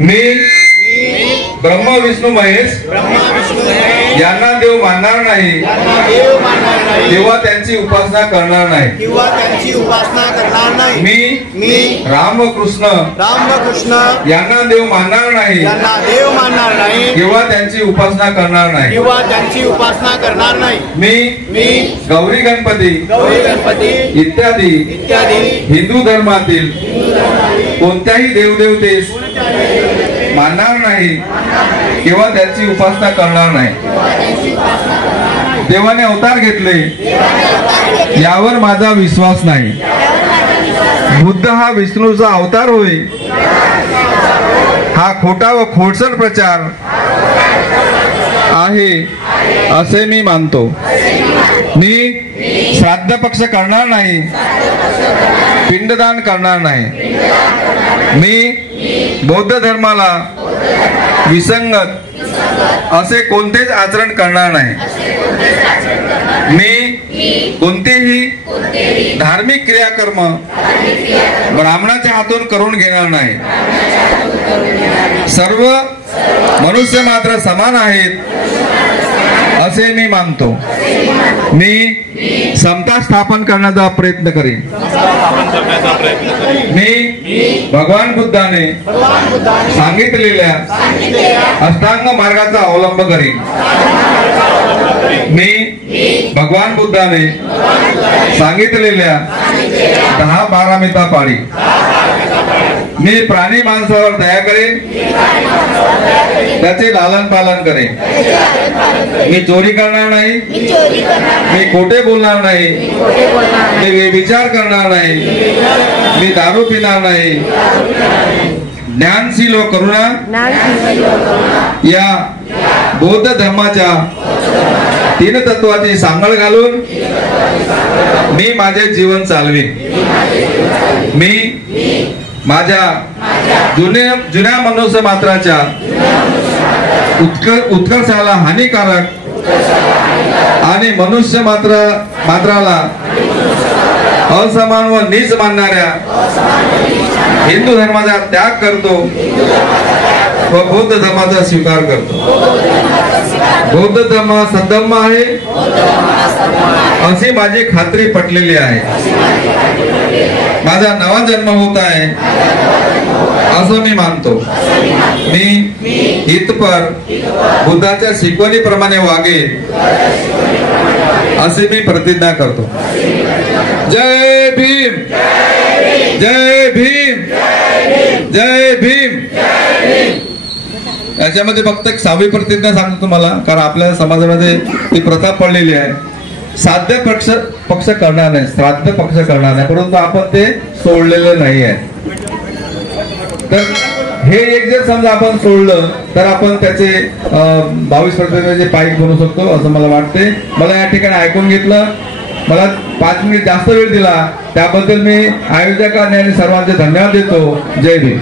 मी ब्रह्म विष्णू महेश यांना देव मानणार नाही तेव्हा त्यांची उपासना करणार नाही। मी रामकृष्ण यांना देव मानणार नाही तेव्हा त्यांची उपासना करणार नाही। मी गौरी गणपती इत्यादी हिंदू धर्मातील कोणत्याही देवदेवतेस मानणार नाही किंवा त्याची उपासना करणार नाही। देवाने अवतार घेतले यावर माझा विश्वास नाही। बुद्ध हा विष्णूचा अवतार होय हा खोटा व खोडसर प्रचार आहे असे मी मानतो। मी श्राद्ध पक्ष करणार नाही, पिंडदान करणार नाही। मी बौद्ध धर्माला विसंगत असे कोणतेच आचरण करणार नाही। मी कोणतेही धार्मिक क्रियाकर्म ब्राह्मणाच्या हातून करून घेणार नाही। सर्व मनुष्य मात्र समान आहेत असे मी मानतो। मी समता स्थापन करण्याचा प्रयत्न करेन। मी भगवान बुद्धाने सांगितलेल्या अष्टांग मार्गाचा अवलंब करेन। मी भगवान बुद्धाने सांगितलेल्या 10 पारमिता पाळी। मी प्राणी माणसावर दया करेन, त्याचे लालन पालन करेन। मी चोरी करणार नाही, मी खोटे बोलणार नाही, मी विचार करणार नाही, मी दारू पिणार नाही। ज्ञानशील व करुणा या बौद्ध धर्माच्या 3 तत्वाची सांगड घालून मी माझे जीवन चालवीन। मी माझ्या जुन्या मनुष्य मात्राच्या उत्कर्षाला हानिकारक आणि मनुष्य मात्राला असमान व नीच मानणाऱ्या हिंदू धर्माचा त्याग करतो व बौद्ध धर्माचा स्वीकार करतो। बौद्ध धर्म सद्धर्म आहे अशी माझी खात्री पटलेली आहे। माझा नवा जन्म होत आहे असं मी मानतो। मी हितपर बुद्धाच्या शिकवणीप्रमाणे वागेन असे मी प्रतिज्ञा करतो। जय भीम, जय भीम, जय भीम। याच्यामध्ये फक्त एक 6वी प्रतिज्ञा सांगतो तुम्हाला, कारण आपल्या समाजामध्ये ती प्रथा पडलेली आहे। साध्य पक्ष करणार नाही, श्राद्ध पक्ष करणार नाही, परंतु आपण ते सोडलेले नाही आहे। तर हे एक जर समजा आपण सोडलं तर आपण त्याचे 22 प्रतिज्ञेचे पाईक बनवू शकतो असं मला वाटते। मला या ठिकाणी ऐकून घेतलं, मला 5 मिनिट जास्त वेळ दिला त्याबद्दल मी आयोजकांनी आणि सर्वांचे धन्यवाद देतो। जय भीम।